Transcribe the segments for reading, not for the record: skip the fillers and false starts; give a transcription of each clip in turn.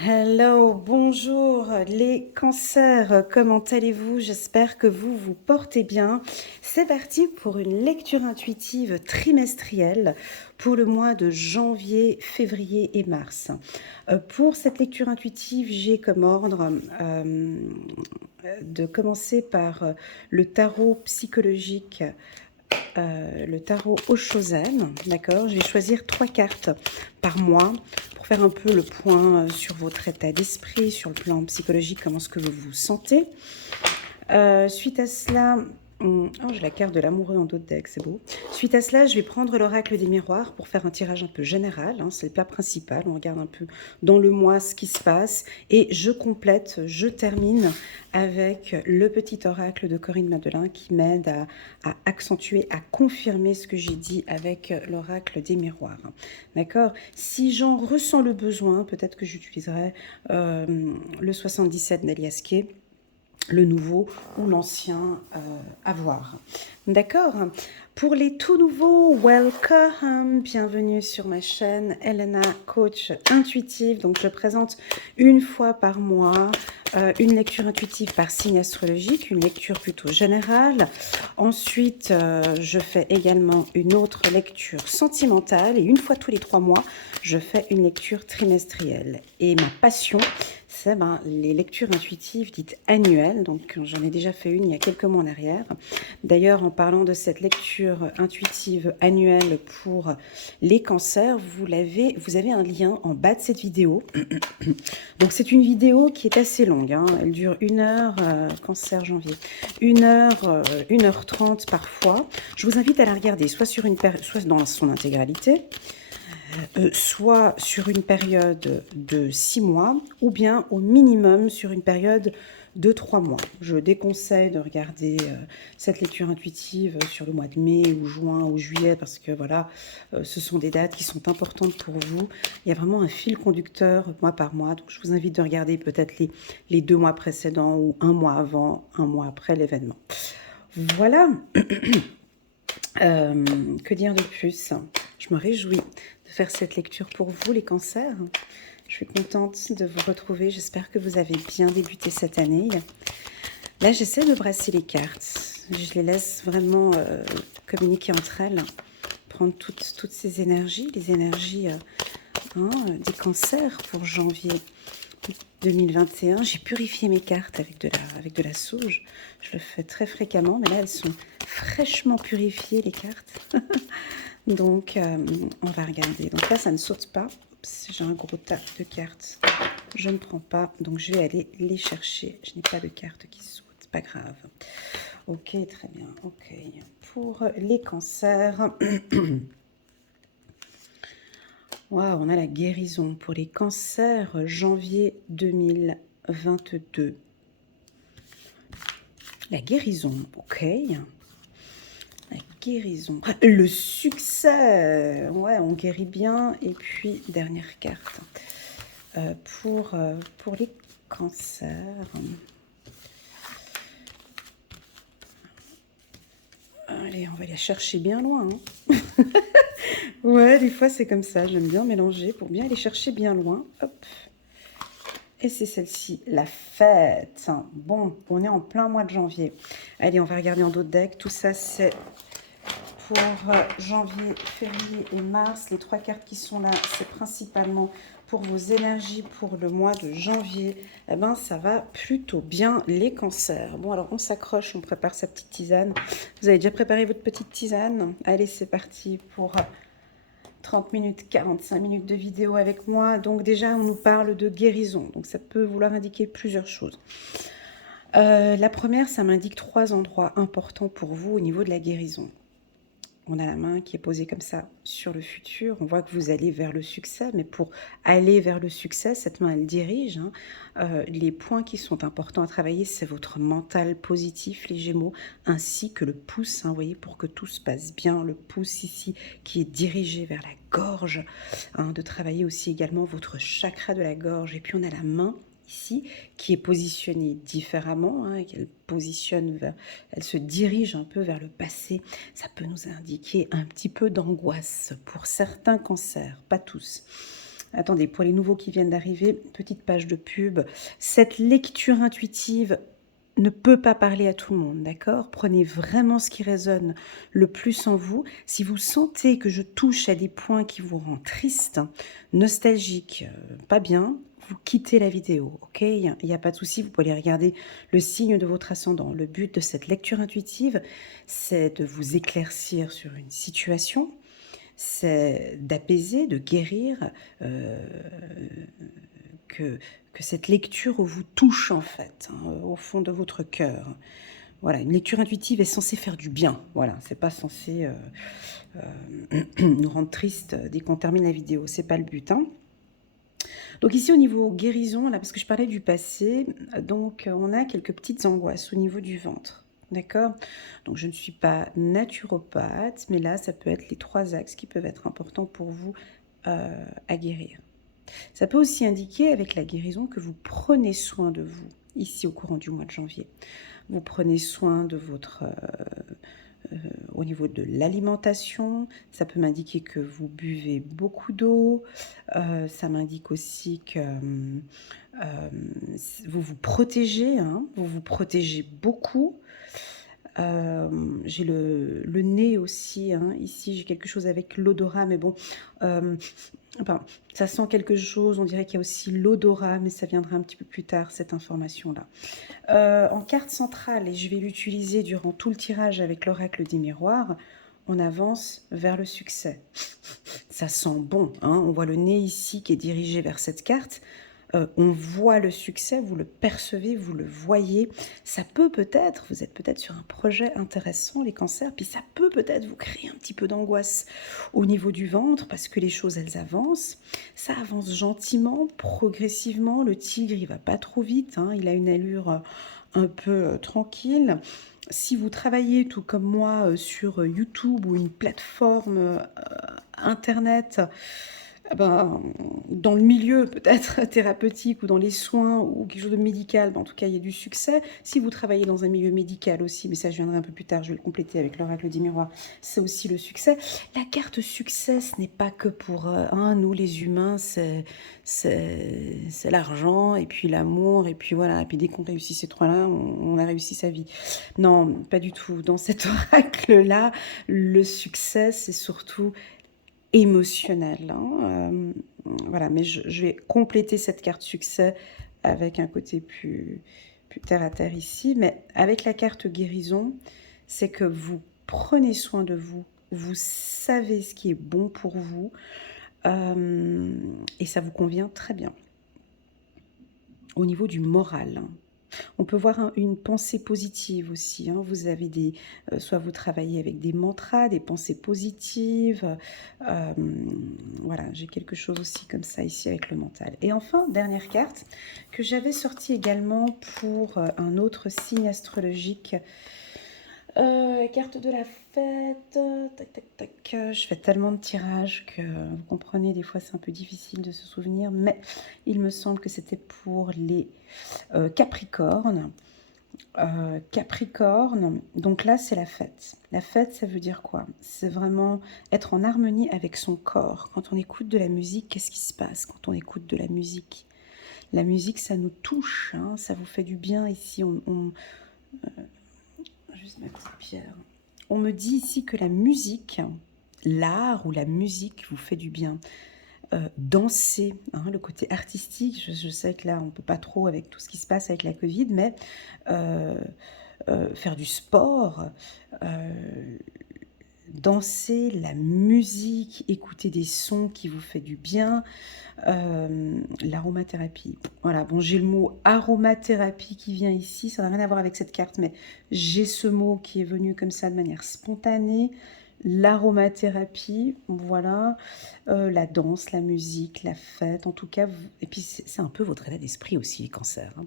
Hello, bonjour les cancers, comment allez-vous? J'espère que vous vous portez bien. C'est parti pour une lecture intuitive trimestrielle pour le mois de janvier, février et mars. Pour cette lecture intuitive, j'ai comme ordre de commencer par le tarot psychologique, le tarot Oshozen, d'accord? Je vais choisir 3 cartes par mois pour faire un peu le point sur votre état d'esprit, sur le plan psychologique, comment est-ce que vous vous sentez. Suite à cela, oh, j'ai la carte de l'amoureux en dos de deck, c'est beau. Suite à cela, je vais prendre l'oracle des miroirs pour faire un tirage un peu général, hein, c'est le plat principal, on regarde un peu dans le mois ce qui se passe, et je complète, je termine avec le petit oracle de Corinne Madelin qui m'aide à accentuer, à confirmer ce que j'ai dit avec l'oracle des miroirs. D'accord? Si j'en ressens le besoin, peut-être que j'utiliserai le 77 d'Alias Kay, le nouveau ou l'ancien à voir. D'accord. Pour les tout nouveaux, welcome, bienvenue sur ma chaîne Elena Coach Intuitive. Donc je présente une fois par mois une lecture intuitive par signe astrologique, une lecture plutôt générale. Ensuite, je fais également une autre lecture sentimentale et une fois tous les 3 mois, je fais une lecture trimestrielle. Et ma passion, c'est les lectures intuitives dites annuelles. Donc j'en ai déjà fait une il y a quelques mois en arrière. D'ailleurs, en parlant de cette lecture intuitive annuelle pour les cancers, vous avez un lien en bas de cette vidéo. Donc c'est une vidéo qui est assez longue, hein. Elle dure 1 heure, cancer janvier, 1 heure, 1 h 30 parfois. Je vous invite à la regarder soit soit dans son intégralité, soit sur une période de 6 mois, ou bien au minimum sur une période de 3 mois. Je déconseille de regarder cette lecture intuitive sur le mois de mai ou juin ou juillet, parce que voilà, ce sont des dates qui sont importantes pour vous. Il y a vraiment un fil conducteur mois par mois, donc je vous invite de regarder peut-être les 2 mois précédents ou 1 mois avant, 1 mois après l'événement. Voilà. Que dire de plus? Je me réjouis de faire cette lecture pour vous, les cancers. Je suis contente de vous retrouver. J'espère que vous avez bien débuté cette année. Là, j'essaie de brasser les cartes. Je les laisse vraiment communiquer entre elles, prendre toutes ces énergies, les énergies des cancers pour janvier 2021. J'ai purifié mes cartes avec de la sauge. Je le fais très fréquemment, mais là, elles sont fraîchement purifiées, les cartes. Donc, on va regarder. Donc là, ça ne saute pas. J'ai un gros tas de cartes. Je ne prends pas, donc je vais aller les chercher. Je n'ai pas de cartes qui sautent, pas grave. Ok, très bien. Ok. Pour les cancers... Waouh, on a la guérison pour les cancers janvier 2022. La guérison, ok. La guérison. Le succès. Ouais, on guérit bien. Et puis, dernière carte. Pour les cancers. Allez, on va les chercher bien loin. Hein. Ouais, des fois c'est comme ça. J'aime bien mélanger pour bien aller chercher bien loin. Hop. Et c'est celle-ci, la fête. Bon, on est en plein mois de janvier. Allez, on va regarder en d'autres decks. Tout ça, c'est pour janvier, février et mars. Les 3 cartes qui sont là, c'est principalement pour vos énergies pour le mois de janvier. Eh ben, ça va plutôt bien, les cancers. Bon, alors on s'accroche, on prépare sa petite tisane. Vous avez déjà préparé votre petite tisane? Allez, c'est parti pour 30 minutes, 45 minutes de vidéo avec moi. Donc déjà, on nous parle de guérison. Donc ça peut vouloir indiquer plusieurs choses. La première, ça m'indique 3 endroits importants pour vous au niveau de la guérison. On a la main qui est posée comme ça sur le futur. On voit que vous allez vers le succès, mais pour aller vers le succès, cette main, elle dirige. Hein. Les points qui sont importants à travailler, c'est votre mental positif, les Gémeaux, ainsi que le pouce, hein, vous voyez, pour que tout se passe bien. Le pouce ici qui est dirigé vers la gorge, hein, de travailler aussi également votre chakra de la gorge. Et puis on a la main ici, qui est positionnée différemment, hein, et qu'elle elle se dirige un peu vers le passé. Ça peut nous indiquer un petit peu d'angoisse pour certains cancers, pas tous. Attendez, pour les nouveaux qui viennent d'arriver, petite page de pub. Cette lecture intuitive ne peut pas parler à tout le monde, d'accord? Prenez vraiment ce qui résonne le plus en vous. Si vous sentez que je touche à des points qui vous rendent triste, nostalgique, pas bien, vous quittez la vidéo, ok? Il n'y a pas de souci, vous pouvez aller regarder le signe de votre ascendant. Le but de cette lecture intuitive, c'est de vous éclaircir sur une situation, c'est d'apaiser, de guérir, que, que cette lecture vous touche en fait, hein, au fond de votre cœur. Voilà, une lecture intuitive est censée faire du bien. Voilà, c'est pas censé nous rendre tristes dès qu'on termine la vidéo. C'est pas le but, hein. Donc ici au niveau guérison, là, parce que je parlais du passé, donc on a quelques petites angoisses au niveau du ventre. D'accord? Donc je ne suis pas naturopathe, mais là ça peut être les 3 axes qui peuvent être importants pour vous à guérir. Ça peut aussi indiquer avec la guérison que vous prenez soin de vous ici au courant du mois de janvier. Vous prenez soin de votre au niveau de l'alimentation, ça peut m'indiquer que vous buvez beaucoup d'eau, ça m'indique aussi que vous vous protégez, hein, vous vous protégez beaucoup. J'ai le nez aussi, hein, ici j'ai quelque chose avec l'odorat, mais bon, enfin, ça sent quelque chose, on dirait qu'il y a aussi l'odorat, mais ça viendra un petit peu plus tard, cette information-là. En carte centrale, et je vais l'utiliser durant tout le tirage avec l'oracle des miroirs, on avance vers le succès. Ça sent bon, hein, on voit le nez ici qui est dirigé vers cette carte. On voit le succès, vous le percevez, vous le voyez. Ça peut peut-être, vous êtes peut-être sur un projet intéressant, les cancers, puis ça peut peut-être vous créer un petit peu d'angoisse au niveau du ventre parce que les choses, elles avancent. Ça avance gentiment, progressivement. Le tigre, il va pas trop vite, hein, il a une allure un peu tranquille. Si vous travaillez tout comme moi sur YouTube ou une plateforme internet, ben, dans le milieu peut-être thérapeutique ou dans les soins ou quelque chose de médical, ben, en tout cas il y a du succès. Si vous travaillez dans un milieu médical aussi, mais ça je viendrai un peu plus tard, je vais le compléter avec l'oracle des miroirs, c'est aussi le succès. La carte succès, ce n'est pas que pour nous les humains, c'est l'argent et puis l'amour et puis voilà, et puis dès qu'on réussit ces trois-là, on a réussi sa vie. Non, pas du tout. Dans cet oracle-là, le succès, c'est surtout émotionnel, hein. Voilà, mais je vais compléter cette carte succès avec un côté plus terre à terre ici. Mais avec la carte guérison, c'est que vous prenez soin de vous, vous savez ce qui est bon pour vous et ça vous convient très bien. Au niveau du moral, on peut voir une pensée positive aussi, hein. Vous avez soit vous travaillez avec des mantras, des pensées positives. Voilà, j'ai quelque chose aussi comme ça ici avec le mental. Et enfin, dernière carte que j'avais sortie également pour un autre signe astrologique. Carte de la fête, tac, tac, tac. Je fais tellement de tirages que vous comprenez, des fois c'est un peu difficile de se souvenir, mais il me semble que c'était pour les Capricornes. Capricorne, donc là c'est la fête. La fête, ça veut dire quoi? C'est vraiment être en harmonie avec son corps. Quand on écoute de la musique, qu'est-ce qui se passe quand on écoute de la musique? La musique, ça nous touche, hein, ça vous fait du bien ici. Juste ma petite pierre. On me dit ici que la musique, l'art ou la musique vous fait du bien. Danser, hein, le côté artistique, je sais que là on ne peut pas trop avec tout ce qui se passe avec la Covid, mais faire du sport, danser, la musique, écouter des sons qui vous fait du bien, l'aromathérapie. Voilà, bon, j'ai le mot aromathérapie qui vient ici, ça n'a rien à voir avec cette carte, mais j'ai ce mot qui est venu comme ça de manière spontanée. L'aromathérapie, voilà, la danse, la musique, la fête, en tout cas, et puis c'est un peu votre état d'esprit aussi, les cancers, hein.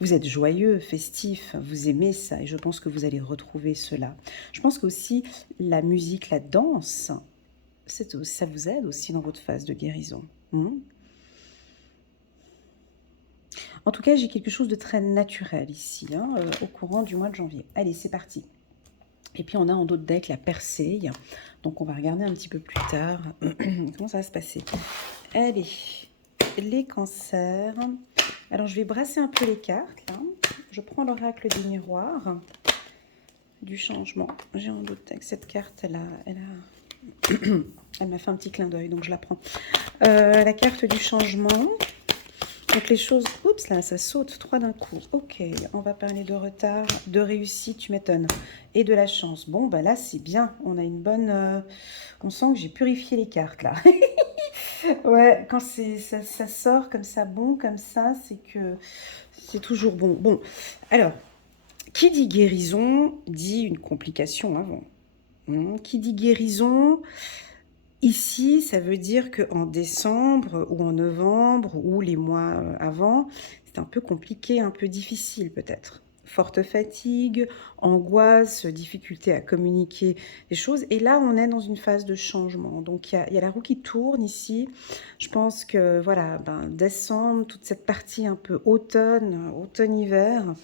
Vous êtes joyeux, festif, vous aimez ça, et je pense que vous allez retrouver cela. Je pense qu'aussi la musique, la danse, ça vous aide aussi dans votre phase de guérison. En tout cas, j'ai quelque chose de très naturel ici, hein, au courant du mois de janvier. Allez, c'est parti. Et puis on a en d'autres decks la Perséille. Donc on va regarder un petit peu plus tard comment ça va se passer. Allez, les cancers. Alors, je vais brasser un peu les cartes, là. Je prends l'oracle des miroirs du changement. J'ai un doute avec cette carte, elle m'a fait un petit clin d'œil, donc je la prends. La carte du changement. Donc les choses, oups là, ça saute 3 d'un coup. Ok, on va parler de retard, de réussite, tu m'étonnes, et de la chance. Bon, bah là c'est bien, on a une bonne... on sent que j'ai purifié les cartes là. Ouais, quand ça sort comme ça, bon, comme ça, c'est que c'est toujours bon. Bon, alors, qui dit guérison dit une complication avant. Qui dit guérison, ici, ça veut dire qu'en décembre ou en novembre ou les mois avant, c'est un peu compliqué, un peu difficile peut-être. Forte fatigue, angoisse, difficulté à communiquer des choses. Et là, on est dans une phase de changement. Donc, il y a la roue qui tourne ici. Je pense que, voilà, décembre, toute cette partie un peu automne-hiver,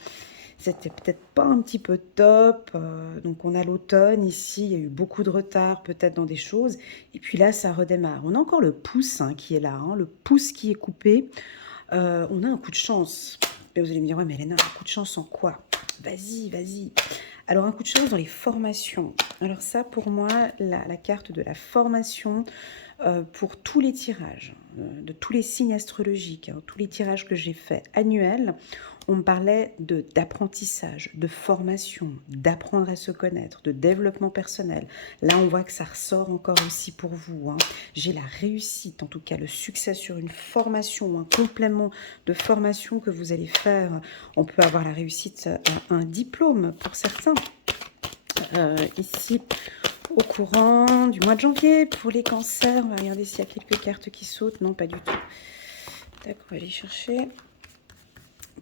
c'était peut-être pas un petit peu top. Donc on a l'automne ici, il y a eu beaucoup de retard peut-être dans des choses. Et puis là, ça redémarre. On a encore le pouce qui est là, le pouce qui est coupé. On a un coup de chance. Et vous allez me dire, ouais mais Léna, un coup de chance en quoi? Vas-y, vas-y. Alors un coup de chance dans les formations. Alors ça pour moi, la carte de la formation, pour tous les tirages, de tous les signes astrologiques, tous les tirages que j'ai faits annuels, on me parlait d'apprentissage, de formation, d'apprendre à se connaître, de développement personnel. Là, on voit que ça ressort encore aussi pour vous. J'ai la réussite, en tout cas le succès sur une formation ou un complément de formation que vous allez faire. On peut avoir la réussite à un diplôme pour certains. Ici, au courant du mois de janvier, pour les cancers, on va regarder s'il y a quelques cartes qui sautent. Non, pas du tout. D'accord, on va aller chercher.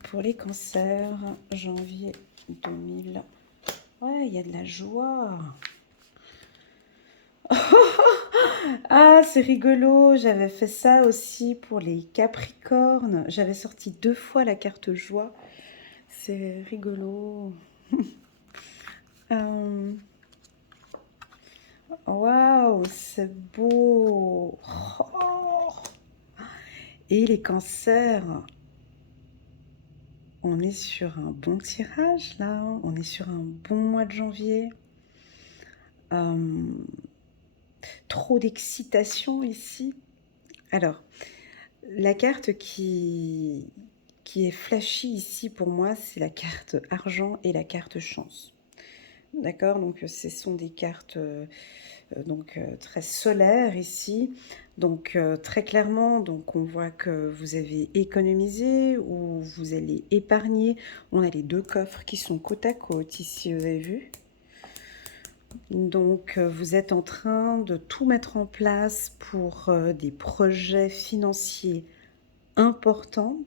Pour les cancers, janvier 2000. Ouais, il y a de la joie. Ah, c'est rigolo. J'avais fait ça aussi pour les Capricornes. J'avais sorti 2 fois la carte joie. C'est rigolo. Waouh, c'est beau. Oh. Et les cancers, on est sur un bon tirage là. On est sur un bon mois de janvier. Trop d'excitation ici. Alors, la carte qui est flashy ici pour moi, c'est la carte argent et la carte chance. D'accord, donc ce sont des cartes très solaires ici. Donc très clairement, donc on voit que vous avez économisé ou vous allez épargner. On a les 2 coffres qui sont côte à côte ici, vous avez vu. Donc, vous êtes en train de tout mettre en place pour des projets financiers importants.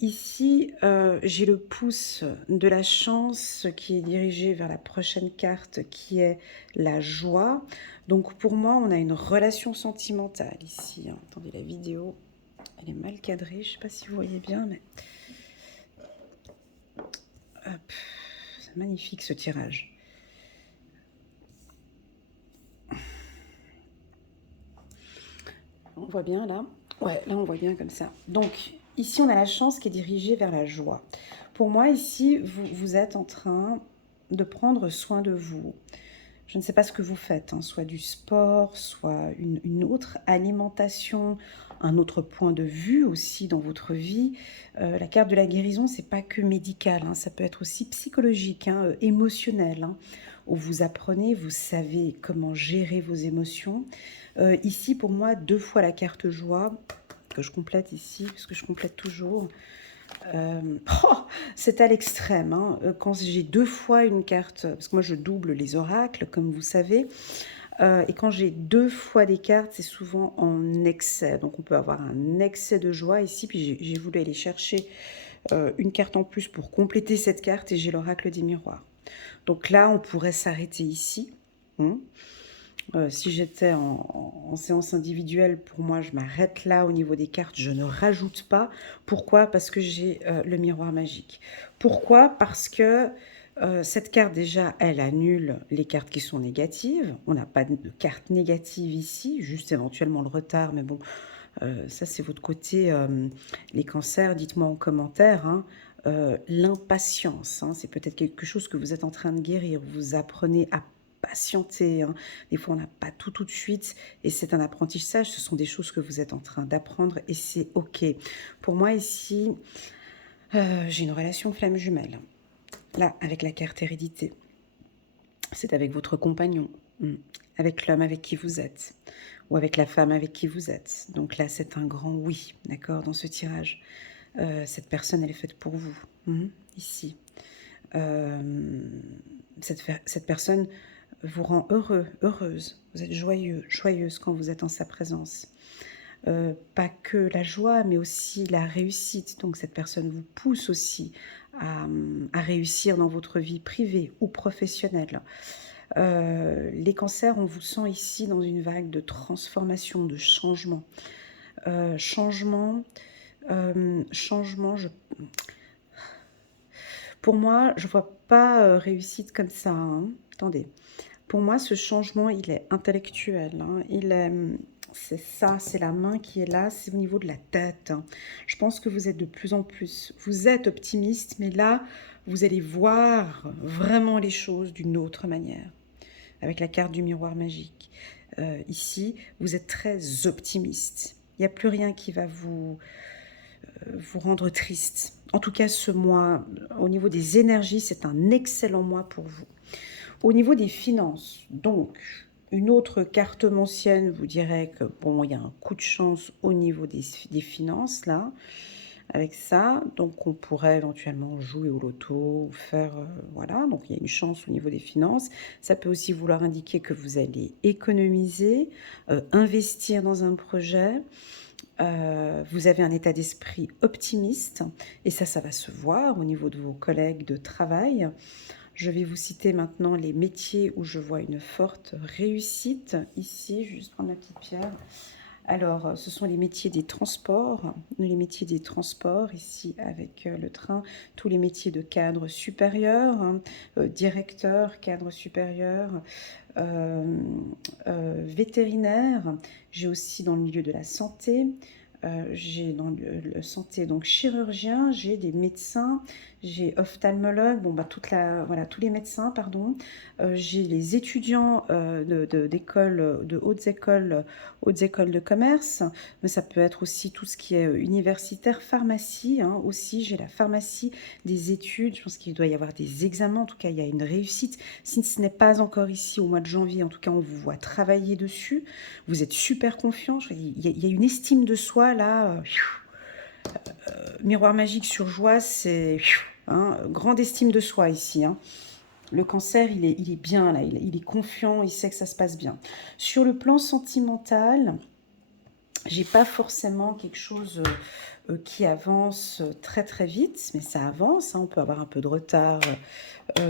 Ici, j'ai le pouce de la chance qui est dirigé vers la prochaine carte qui est la joie. Donc, pour moi, on a une relation sentimentale ici. Attendez, la vidéo, elle est mal cadrée. Je ne sais pas si vous voyez bien, mais... Hop, c'est magnifique ce tirage. On voit bien là? Ouais, là on voit bien comme ça. Donc, ici on a la chance qui est dirigée vers la joie. Pour moi, ici, vous êtes en train de prendre soin de vous. Je ne sais pas ce que vous faites, soit du sport, soit une autre alimentation, un autre point de vue aussi dans votre vie. La carte de la guérison, c'est pas que médical, ça peut être aussi psychologique, émotionnel, où vous apprenez, vous savez comment gérer vos émotions. Ici, pour moi, 2 fois la carte joie, que je complète ici, parce que je complète toujours. C'est à l'extrême. Quand j'ai 2 fois une carte, parce que moi je double les oracles, comme vous savez, et quand j'ai 2 fois des cartes, c'est souvent en excès. Donc on peut avoir un excès de joie ici, puis j'ai voulu aller chercher une carte en plus pour compléter cette carte, et j'ai l'oracle des miroirs. Donc là, on pourrait s'arrêter ici. Si j'étais en séance individuelle, pour moi, je m'arrête là au niveau des cartes, je ne rajoute pas. Pourquoi? Parce que j'ai le miroir magique. Pourquoi? Parce que Cette carte, déjà, elle annule les cartes qui sont négatives. On n'a pas de carte négative ici, juste éventuellement le retard, mais bon, ça c'est votre côté, les cancers, dites-moi en commentaire, hein. L'impatience, hein, c'est peut-être quelque chose que vous êtes en train de guérir. Vous apprenez à patienter, hein. Des fois, on n'a pas tout de suite, et c'est un apprentissage. Ce sont des choses que vous êtes en train d'apprendre, et c'est OK. Pour moi, ici, j'ai une relation flamme jumelle. Là, avec la carte hérédité, c'est avec votre compagnon, avec l'homme avec qui vous êtes, ou avec la femme avec qui vous êtes. Donc là, c'est un grand oui, d'accord, dans ce tirage. Cette personne, elle est faite pour vous, ici. Cette personne vous rend heureux, heureuse. Vous êtes joyeux, joyeuse quand vous êtes en sa présence. Pas que la joie, mais aussi la réussite. Donc cette personne vous pousse aussi à réussir dans votre vie privée ou professionnelle. Les cancers, on vous sent ici dans une vague de transformation, de changement. Changement, pour moi, je ne vois pas réussite comme ça, hein. Attendez. Pour moi, ce changement, il est intellectuel, hein. C'est ça, c'est la main qui est là, c'est au niveau de la tête, hein. Je pense que vous êtes de plus en plus, vous êtes optimiste, mais là, vous allez voir vraiment les choses d'une autre manière, avec la carte du miroir magique. Ici, vous êtes très optimiste. Il n'y a plus rien qui va vous rendre triste. En tout cas, ce mois, au niveau des énergies, c'est un excellent mois pour vous. Au niveau des finances, donc, une autre carte ancienne vous dirait que, bon, il y a un coup de chance au niveau des finances, là, avec ça. Donc, on pourrait éventuellement jouer au loto ou faire, voilà, donc il y a une chance au niveau des finances. Ça peut aussi vouloir indiquer que vous allez économiser, investir dans un projet. Vous avez un état d'esprit optimiste, et ça va se voir au niveau de vos collègues de travail. Je vais vous citer maintenant les métiers où je vois une forte réussite. Ici, je vais juste prendre ma petite pierre. Alors, ce sont les métiers des transports, ici avec le train, tous les métiers de cadre supérieur, hein, directeur, cadre supérieur, vétérinaire. J'ai aussi dans le milieu de la santé, j'ai dans le santé donc chirurgien, j'ai des médecins, j'ai ophtalmologue, bon bah voilà, tous les médecins, pardon. J'ai les étudiants d'école, de hautes écoles de commerce, mais ça peut être aussi tout ce qui est universitaire, pharmacie, hein, aussi j'ai la pharmacie, des études, je pense qu'il doit y avoir des examens, en tout cas il y a une réussite. Si ce n'est pas encore ici au mois de janvier, en tout cas on vous voit travailler dessus, vous êtes super confiant, il y a une estime de soi là, miroir magique sur joie, c'est grande estime de soi ici, hein. Le cancer, il est bien là, il est confiant, il sait que ça se passe bien. Sur le plan sentimental, j'ai pas forcément quelque chose qui avance très très vite, mais ça avance, hein. On peut avoir un peu de retard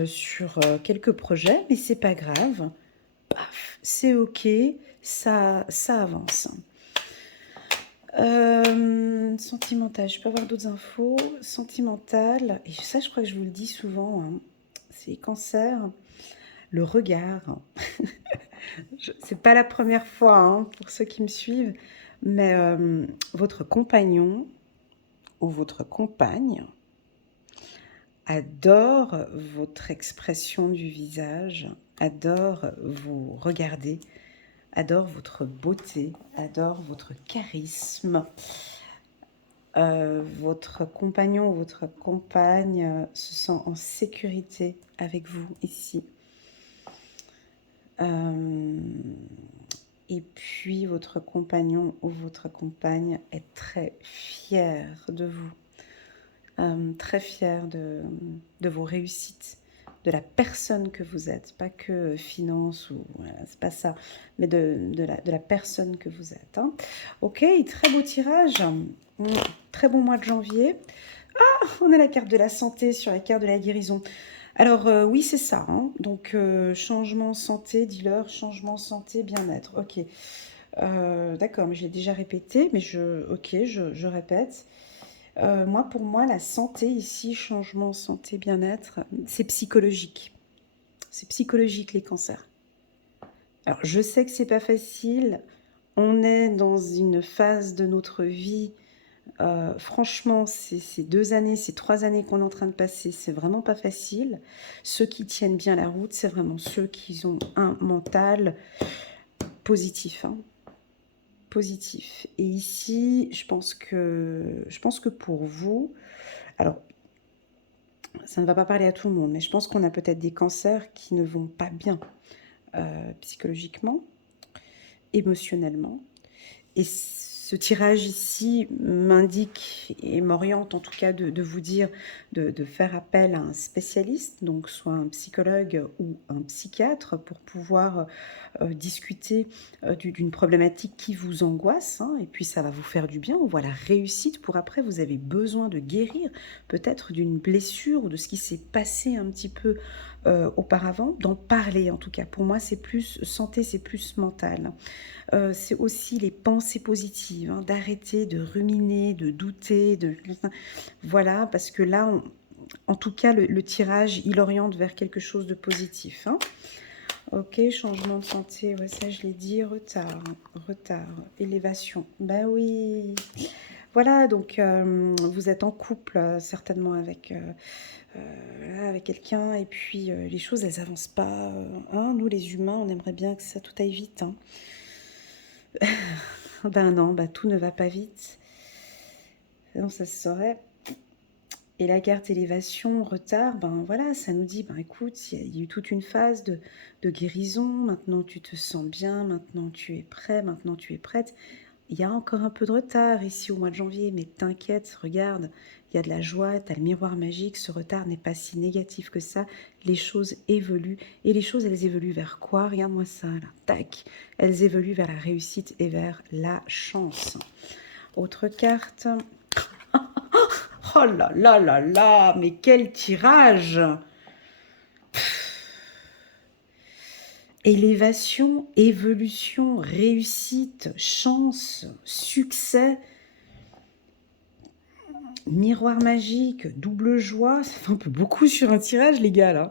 sur quelques projets, mais c'est pas grave. Paf, c'est ok, ça avance. Sentimental, je peux avoir d'autres infos. Sentimental, et ça je crois que je vous le dis souvent, hein, c'est cancer, le regard. C'est pas la première fois, hein, pour ceux qui me suivent, mais votre compagnon ou votre compagne adore votre expression du visage, adore vous regarder, adore votre beauté, adore votre charisme. Votre compagnon ou votre compagne se sent en sécurité avec vous ici. Et puis votre compagnon ou votre compagne est très fier de vous, très fier de vos réussites, de la personne que vous êtes, pas que finance ou voilà, c'est pas ça, mais de la personne que vous êtes, hein. Ok, très beau tirage, très bon mois de janvier. Ah, on a la carte de la santé sur la carte de la guérison. Alors oui, c'est ça, hein. Donc changement santé, dealer, changement santé, bien-être. Ok, d'accord, mais je l'ai déjà répété, mais je répète. Moi, pour moi, la santé ici, changement, santé, bien-être, c'est psychologique. C'est psychologique les cancers. Alors, je sais que c'est pas facile. On est dans une phase de notre vie. Franchement, ces 2 années, ces 3 années qu'on est en train de passer, c'est vraiment pas facile. Ceux qui tiennent bien la route, c'est vraiment ceux qui ont un mental positif, hein, positif. Et ici, je pense que pour vous, alors ça ne va pas parler à tout le monde, mais je pense qu'on a peut-être des cancers qui ne vont pas bien psychologiquement, émotionnellement. Et ce tirage ici m'indique et m'oriente en tout cas de vous dire de faire appel à un spécialiste, donc soit un psychologue ou un psychiatre pour pouvoir discuter d'une problématique qui vous angoisse, hein, et puis ça va vous faire du bien. On voit la réussite pour après. Vous avez besoin de guérir peut-être d'une blessure ou de ce qui s'est passé un petit peu auparavant, d'en parler en tout cas. Pour moi, c'est plus santé, c'est plus mental. C'est aussi les pensées positives, hein, d'arrêter de ruminer, de douter, voilà, parce que là, en tout cas, le tirage, il oriente vers quelque chose de positif, hein. Ok, changement de santé, ouais, ça je l'ai dit, retard, élévation. Ben oui. Voilà, donc vous êtes en couple certainement avec quelqu'un et puis les choses elles avancent pas. Hein, nous les humains, on aimerait bien que ça tout aille vite, hein. Ben non, ben tout ne va pas vite. Non, ça se saurait. Et la carte élévation, retard, ben voilà, ça nous dit, ben écoute, il y a eu toute une phase de guérison, maintenant tu te sens bien, maintenant tu es prêt, maintenant tu es prête. Il y a encore un peu de retard ici au mois de janvier, mais t'inquiète, regarde, il y a de la joie, tu as le miroir magique, ce retard n'est pas si négatif que ça, les choses évoluent. Et les choses, elles évoluent vers quoi? Regarde-moi ça, là, tac, elles évoluent vers la réussite et vers la chance. Autre carte. Oh là là là là, mais quel tirage! Élévation, évolution, réussite, chance, succès, miroir magique, double joie. Ça fait un peu beaucoup sur un tirage, les gars, là.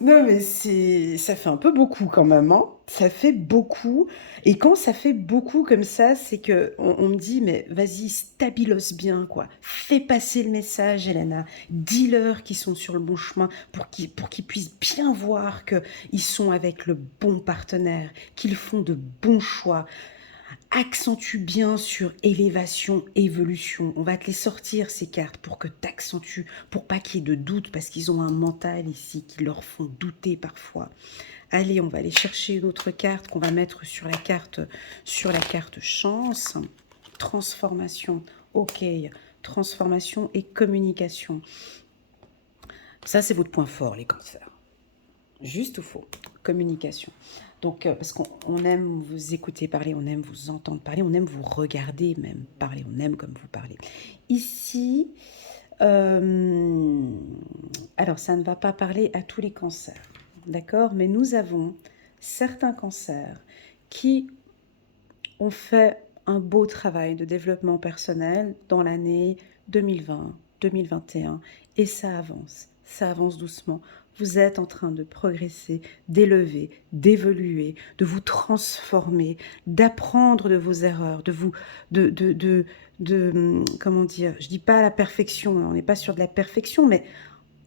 Non, mais ça fait un peu beaucoup quand même, hein. Ça fait beaucoup. Et quand ça fait beaucoup comme ça, c'est que on me dit, mais vas-y, stabilos bien, quoi. Fais passer le message, Elena. Dis-leur qu'ils sont sur le bon chemin pour qu'ils puissent bien voir qu'ils sont avec le bon partenaire, qu'ils font de bons choix. Accentue bien sur élévation, évolution. On va te les sortir, ces cartes, pour que tu accentues, pour pas qu'il y ait de doute, parce qu'ils ont un mental ici qui leur font douter parfois. Allez, on va aller chercher une autre carte qu'on va mettre sur la carte chance. Transformation. Ok, transformation et communication. Ça, c'est votre point fort, les cancers. Juste ou faux? Communication. Donc, parce qu'on aime vous écouter parler, on aime vous entendre parler, on aime vous regarder même parler, on aime comme vous parlez. Ici, alors ça ne va pas parler à tous les cancers, d'accord? Mais nous avons certains cancers qui ont fait un beau travail de développement personnel dans l'année 2020, 2021, et ça avance doucement. Vous êtes en train de progresser, d'élever, d'évoluer, de vous transformer, d'apprendre de vos erreurs, comment dire, je dis pas la perfection, on n'est pas sur de la perfection, mais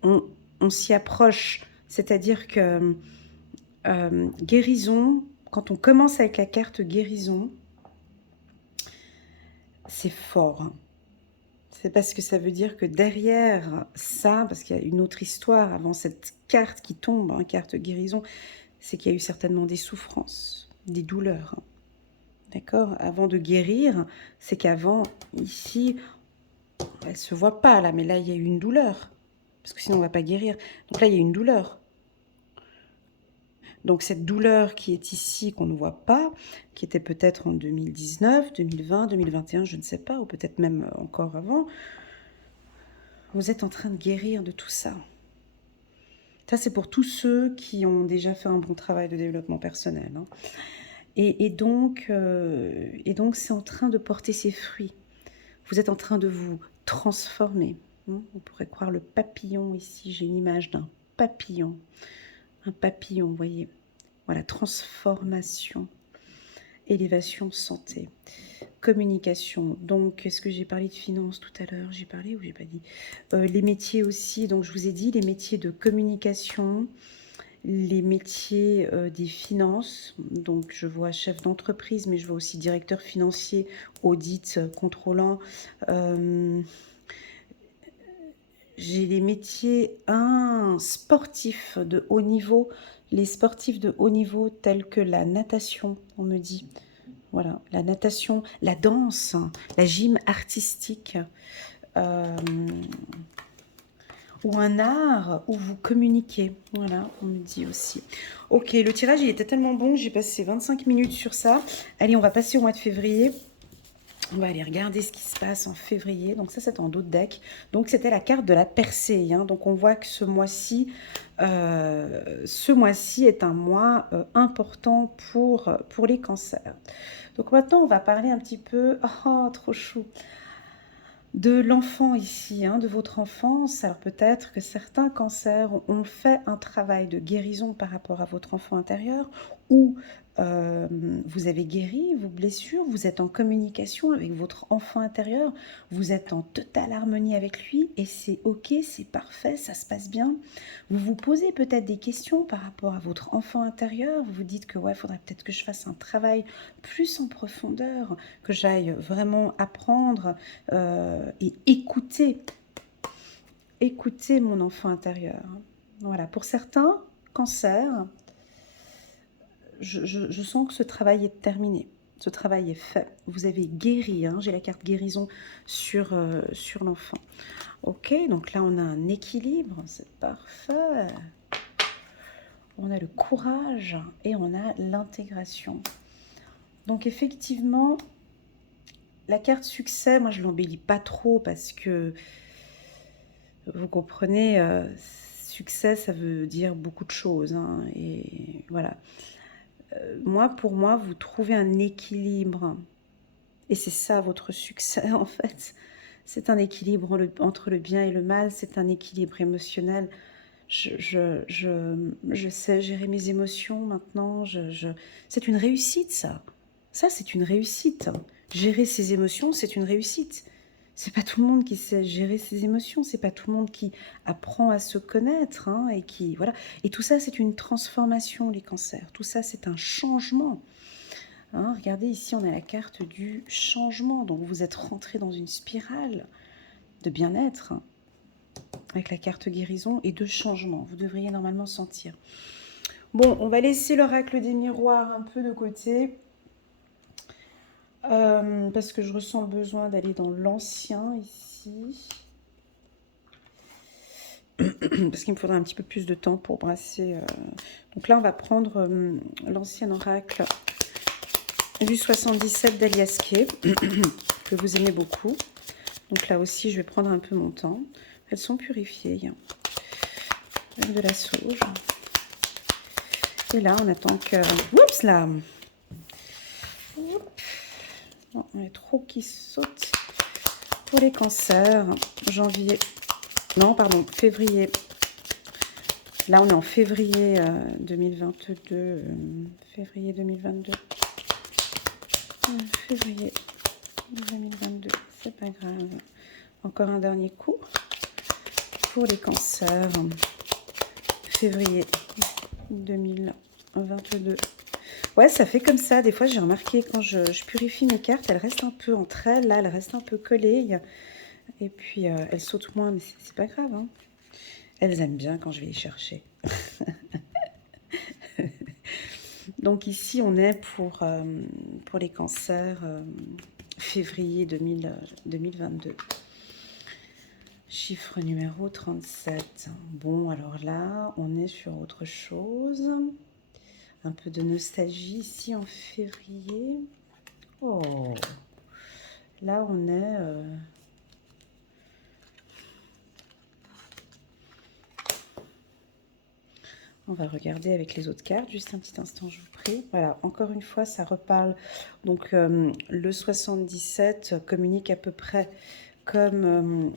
on s'y approche. C'est-à-dire que guérison, quand on commence avec la carte guérison, c'est fort, hein. C'est parce que ça veut dire que derrière ça, parce qu'il y a une autre histoire avant cette carte qui tombe, hein, carte guérison, c'est qu'il y a eu certainement des souffrances, des douleurs, hein. D'accord? Avant de guérir, c'est qu'avant, ici, elle ne se voit pas là, mais là, il y a eu une douleur. Parce que sinon, on ne va pas guérir. Donc là, il y a une douleur. Donc cette douleur qui est ici, qu'on ne voit pas, qui était peut-être en 2019, 2020, 2021, je ne sais pas, ou peut-être même encore avant, vous êtes en train de guérir de tout ça. Ça, c'est pour tous ceux qui ont déjà fait un bon travail de développement personnel, hein. Et donc, c'est en train de porter ses fruits. Vous êtes en train de vous transformer. Vous pourrez croire le papillon ici. J'ai une image d'un papillon. Un papillon, vous voyez. Voilà, transformation, élévation, santé, communication. Donc, est-ce que j'ai parlé de finance tout à l'heure? J'ai parlé ou j'ai pas dit? Les métiers aussi, donc je vous ai dit, les métiers de communication, les métiers des finances. Donc, je vois chef d'entreprise, mais je vois aussi directeur financier, audit, contrôlant. J'ai les métiers sportifs de haut niveau, les sportifs de haut niveau tels que la natation, on me dit. Voilà, la natation, la danse, la gym artistique, euh, ou un art où vous communiquez. Voilà, on me dit aussi. Ok, le tirage, il était tellement bon que j'ai passé 25 minutes sur ça. Allez, on va passer au mois de février. On va aller regarder ce qui se passe en février. Donc ça, c'est en d'autres decks. Donc c'était la carte de la percée. Hein. Donc on voit que ce mois-ci est un mois important pour les cancers. Donc maintenant, on va parler un petit peu, oh, trop chou, de l'enfant ici, hein, de votre enfance. Alors peut-être que certains cancers ont fait un travail de guérison par rapport à votre enfant intérieur, ou vous avez guéri vos blessures, vous êtes en communication avec votre enfant intérieur, vous êtes en totale harmonie avec lui, et c'est ok, c'est parfait, ça se passe bien. Vous vous posez peut-être des questions par rapport à votre enfant intérieur, vous vous dites que ouais, il faudrait peut-être que je fasse un travail plus en profondeur, que j'aille vraiment apprendre et écouter mon enfant intérieur. Voilà, pour certains cancers, je sens que ce travail est terminé. Ce travail est fait. Vous avez guéri. Hein, j'ai la carte guérison sur l'enfant. Ok, donc là, on a un équilibre. C'est parfait. On a le courage et on a l'intégration. Donc, effectivement, la carte succès, moi, je ne l'embellis pas trop parce que, vous comprenez, succès, ça veut dire beaucoup de choses. Hein, et voilà. Pour moi, vous trouvez un équilibre. Et c'est ça votre succès, en fait. C'est un équilibre entre le bien et le mal. C'est un équilibre émotionnel. Je sais gérer mes émotions maintenant. C'est une réussite, ça. Ça, c'est une réussite. Gérer ses émotions, c'est une réussite. C'est pas tout le monde qui sait gérer ses émotions. C'est pas tout le monde qui apprend à se connaître. Hein, et qui, voilà. Et tout ça, c'est une transformation, les cancers. Tout ça, c'est un changement. Hein, regardez, ici, on a la carte du changement. Donc, vous êtes rentré dans une spirale de bien-être, hein, avec la carte guérison et de changement. Vous devriez normalement sentir. Bon, on va laisser l'oracle des miroirs un peu de côté. Parce que je ressens le besoin d'aller dans l'ancien ici. Parce qu'il me faudra un petit peu plus de temps pour brasser. Donc là, on va prendre l'ancien oracle du 77 d'Alias Kay, que vous aimez beaucoup. Donc là aussi, je vais prendre un peu mon temps. Elles sont purifiées. Avec de la sauge. Et là, on attend que... Oups là. Oh, on est trop qui saute. Pour les cancers, janvier... Non, pardon, février. Là, on est en février 2022. Février 2022. Février 2022. C'est pas grave. Encore un dernier coup. Pour les cancers. Février 2022. Ouais, ça fait comme ça. Des fois, j'ai remarqué quand je purifie mes cartes, elles restent un peu entre elles. Là, elles restent un peu collées. Et puis, elles sautent moins, mais c'est pas grave. Hein. Elles aiment bien quand je vais les chercher. Donc ici, on est pour les cancers février 2022. Chiffre numéro 37. Bon, alors là, on est sur autre chose. Un peu de nostalgie ici en février. Oh, là on est... On va regarder avec les autres cartes, juste un petit instant, je vous prie. Voilà, encore une fois, ça reparle. Donc, le 77 communique à peu près comme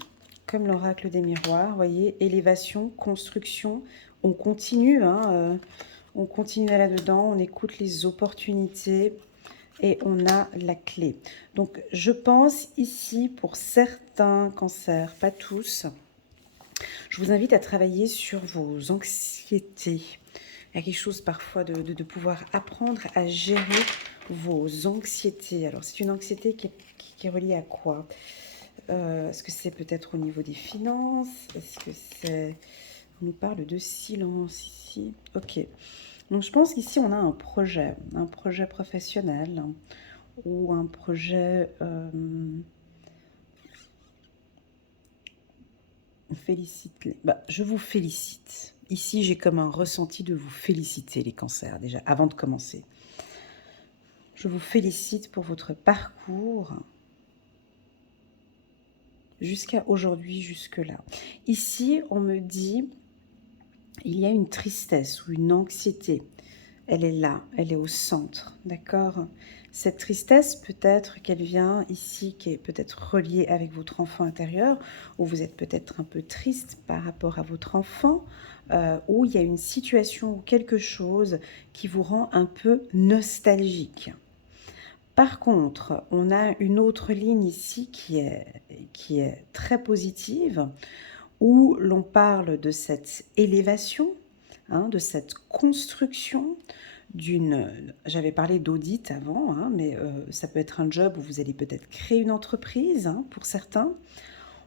l'oracle des miroirs, vous voyez, élévation, construction. On continue, hein, on continue là-dedans, on écoute les opportunités et on a la clé. Donc, je pense ici, pour certains cancers, pas tous, je vous invite à travailler sur vos anxiétés. Il y a quelque chose parfois de pouvoir apprendre à gérer vos anxiétés. Alors, c'est une anxiété qui est reliée à quoi? Est-ce que c'est peut-être au niveau des finances? Est-ce que c'est... On nous parle de silence ici. Ok. Donc, je pense qu'ici, on a un projet professionnel, hein, ou un projet... félicite. Bah, je vous félicite. Ici, j'ai comme un ressenti de vous féliciter, les cancers, déjà, avant de commencer. Je vous félicite pour votre parcours jusqu'à aujourd'hui, jusque-là. Ici, on me dit, il y a une tristesse ou une anxiété. Elle est là, elle est au centre, d'accord? Cette tristesse, peut-être qu'elle vient ici, qui est peut-être reliée avec votre enfant intérieur, ou vous êtes peut-être un peu triste par rapport à votre enfant, ou il y a une situation ou quelque chose qui vous rend un peu nostalgique. Par contre, on a une autre ligne ici qui est très positive, où l'on parle de cette élévation, hein, de cette construction d'une... J'avais parlé d'audit avant, hein, mais ça peut être un job où vous allez peut-être créer une entreprise, hein, pour certains.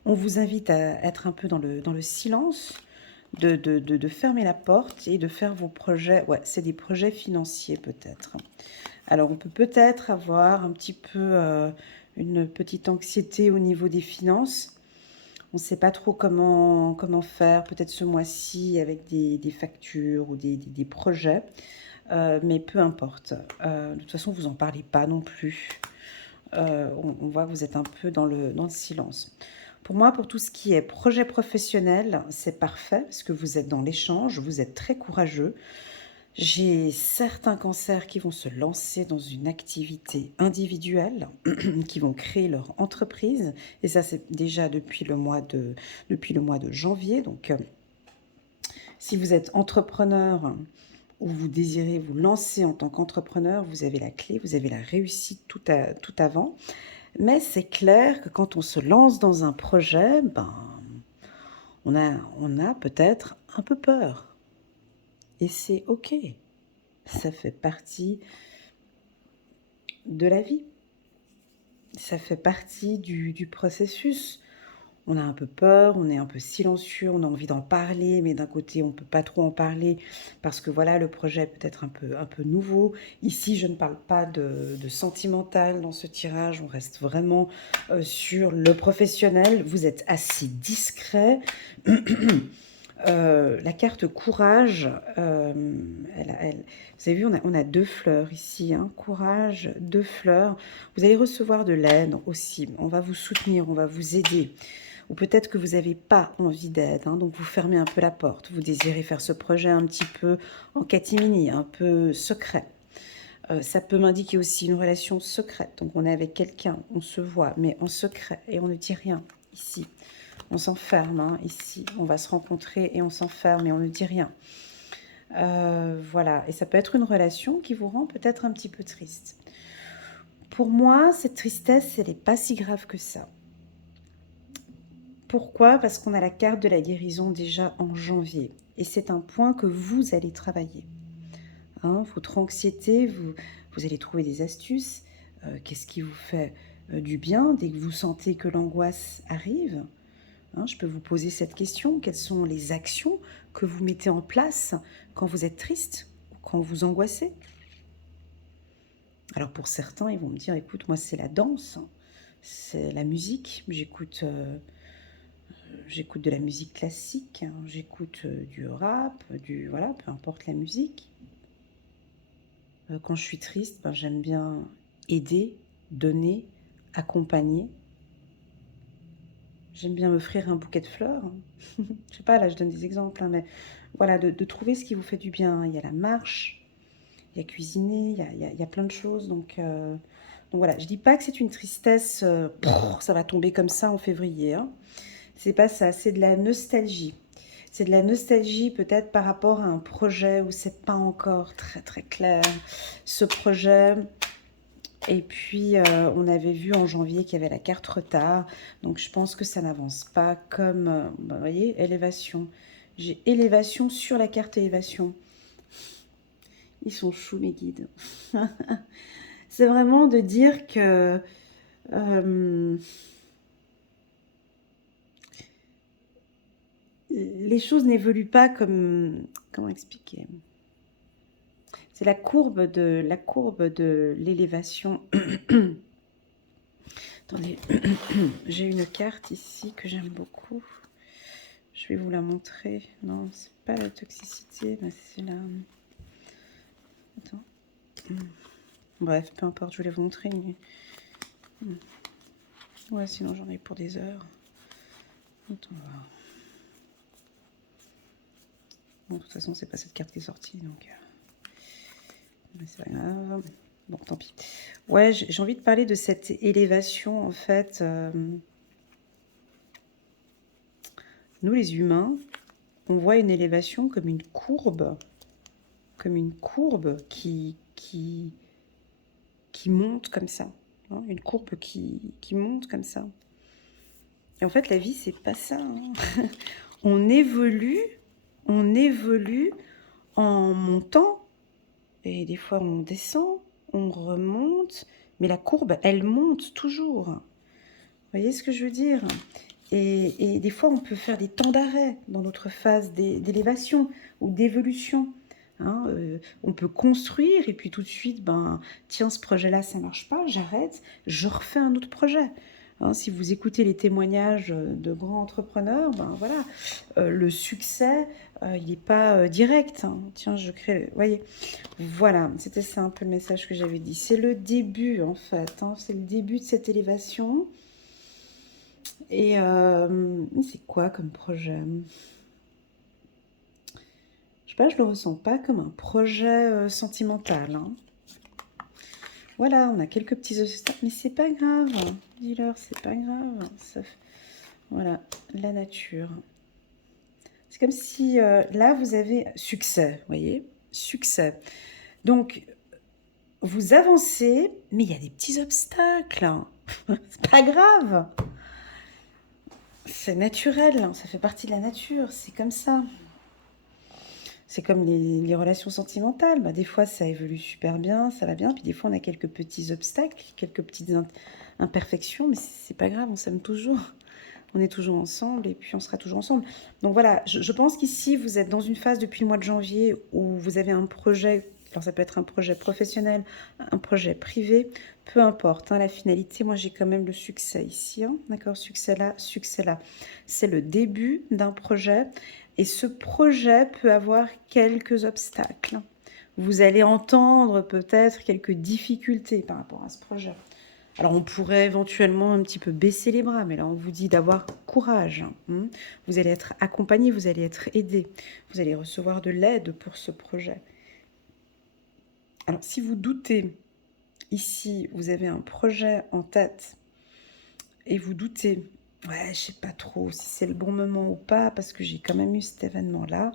On vous invite à être un peu dans le silence, de fermer la porte et de faire vos projets. Ouais, c'est des projets financiers peut-être. Alors, on peut peut-être avoir un petit peu une petite anxiété au niveau des finances. On ne sait pas trop comment faire, peut-être ce mois-ci avec des factures ou des projets. Mais peu importe. De toute façon, vous n'en parlez pas non plus. On voit que vous êtes un peu dans le silence. Pour moi, pour tout ce qui est projet professionnel, c'est parfait parce que vous êtes dans l'échange, vous êtes très courageux. J'ai certains cancers qui vont se lancer dans une activité individuelle, qui vont créer leur entreprise. Et ça, c'est déjà depuis le mois de janvier. Donc, si vous êtes entrepreneur ou vous désirez vous lancer en tant qu'entrepreneur, vous avez la clé, vous avez la réussite tout avant. Mais c'est clair que quand on se lance dans un projet, ben, on a peut-être un peu peur. Et c'est OK. Ça fait partie de la vie. Ça fait partie du processus. On a un peu peur, on est un peu silencieux, on a envie d'en parler, mais d'un côté, on ne peut pas trop en parler parce que voilà, le projet est peut-être un peu nouveau. Ici, je ne parle pas de sentimental dans ce tirage, on reste vraiment sur le professionnel. Vous êtes assez discret. La carte courage, vous avez vu, on a deux fleurs ici, hein, courage, deux fleurs. Vous allez recevoir de l'aide aussi, on va vous soutenir, on va vous aider. Ou peut-être que vous n'avez pas envie d'aide, hein, donc vous fermez un peu la porte. Vous désirez faire ce projet un petit peu en catimini, un peu secret. Ça peut m'indiquer aussi une relation secrète. Donc on est avec quelqu'un, on se voit, mais en secret, et on ne dit rien ici. On s'enferme, hein, ici. On va se rencontrer et on s'enferme et on ne dit rien. Voilà, et ça peut être une relation qui vous rend peut-être un petit peu triste. Pour moi, cette tristesse, elle n'est pas si grave que ça. Pourquoi? Parce qu'on a la carte de la guérison déjà en janvier. Et c'est un point que vous allez travailler. Hein, votre anxiété, vous allez trouver des astuces. Qu'est-ce qui vous fait du bien dès que vous sentez que l'angoisse arrive? Hein, je peux vous poser cette question. Quelles sont les actions que vous mettez en place quand vous êtes triste ou quand vous angoissez? Alors pour certains, ils vont me dire, écoute, moi c'est la danse, hein, c'est la musique. J'écoute de la musique classique, hein, j'écoute du rap, voilà, peu importe la musique. Quand je suis triste, ben, j'aime bien aider, donner, accompagner. J'aime bien m'offrir un bouquet de fleurs. Je sais pas, là je donne des exemples, hein, mais voilà, de trouver ce qui vous fait du bien. Il y a la marche, il y a cuisiner, il y a plein de choses. Donc voilà, je dis pas que c'est une tristesse, ça va tomber comme ça en février, hein. C'est pas ça, c'est de la nostalgie. C'est de la nostalgie peut-être par rapport à un projet où c'est pas encore très très clair. Ce projet, et puis, on avait vu en janvier qu'il y avait la carte retard. Donc, je pense que ça n'avance pas comme, bah, vous voyez, élévation. J'ai élévation sur la carte élévation. Ils sont choux, mes guides. C'est vraiment de dire que les choses n'évoluent pas comme... Comment expliquer? C'est la courbe de l'élévation. Attendez, j'ai une carte ici que j'aime beaucoup. Je vais vous la montrer. Non, c'est pas la toxicité, mais c'est la... Attends. Bref, peu importe, je voulais vous montrer. Ouais, sinon j'en ai pour des heures. Attends, voir. Bon, de toute façon, c'est pas cette carte qui est sortie, donc... Mais c'est pas grave. Bon, tant pis. Ouais, j'ai envie de parler de cette élévation, en fait. Nous, les humains, on voit une élévation comme une courbe. Comme une courbe qui monte comme ça. Hein, une courbe qui monte comme ça. Et en fait, la vie, c'est pas ça. Hein. on évolue en montant. Et des fois, on descend, on remonte. Mais la courbe, elle monte toujours. Vous voyez ce que je veux dire? Et des fois, on peut faire des temps d'arrêt dans notre phase d'élévation ou d'évolution. Hein, on peut construire et puis tout de suite, ben, tiens, ce projet-là, ça marche pas, j'arrête, je refais un autre projet. Hein, si vous écoutez les témoignages de grands entrepreneurs, ben voilà, le succès, il n'est pas direct. Hein. Tiens, je crée, voyez, voilà, c'était ça un peu le message que j'avais dit. C'est le début en fait, hein, c'est le début de cette élévation. Et c'est quoi comme projet? Je sais pas, je le ressens pas comme un projet sentimental. Hein. Voilà, on a quelques petits obstacles, mais c'est pas grave. Dis-leur, c'est pas grave. Voilà, la nature. C'est comme si là, vous avez succès, vous voyez? Succès. Donc, vous avancez, mais il y a des petits obstacles. Hein. C'est pas grave. C'est naturel, ça fait partie de la nature, c'est comme ça. C'est comme les relations sentimentales. Bah, des fois, ça évolue super bien, ça va bien. Puis des fois, on a quelques petits obstacles, quelques petites imperfections. Mais c'est pas grave, on s'aime toujours. On est toujours ensemble et puis on sera toujours ensemble. Donc voilà, je pense qu'ici, vous êtes dans une phase depuis le mois de janvier où vous avez un projet. Alors ça peut être un projet professionnel, un projet privé, peu importe. Hein, la finalité, moi j'ai quand même le succès ici. Hein, d'accord, succès là, succès là. C'est le début d'un projet. Et ce projet peut avoir quelques obstacles. Vous allez entendre peut-être quelques difficultés par rapport à ce projet. Alors on pourrait éventuellement un petit peu baisser les bras, mais là on vous dit d'avoir courage. Hein. Vous allez être accompagné, vous allez être aidé, vous allez recevoir de l'aide pour ce projet. Alors si vous doutez, ici vous avez un projet en tête et vous doutez, ouais, je sais pas trop si c'est le bon moment ou pas, parce que j'ai quand même eu cet événement-là.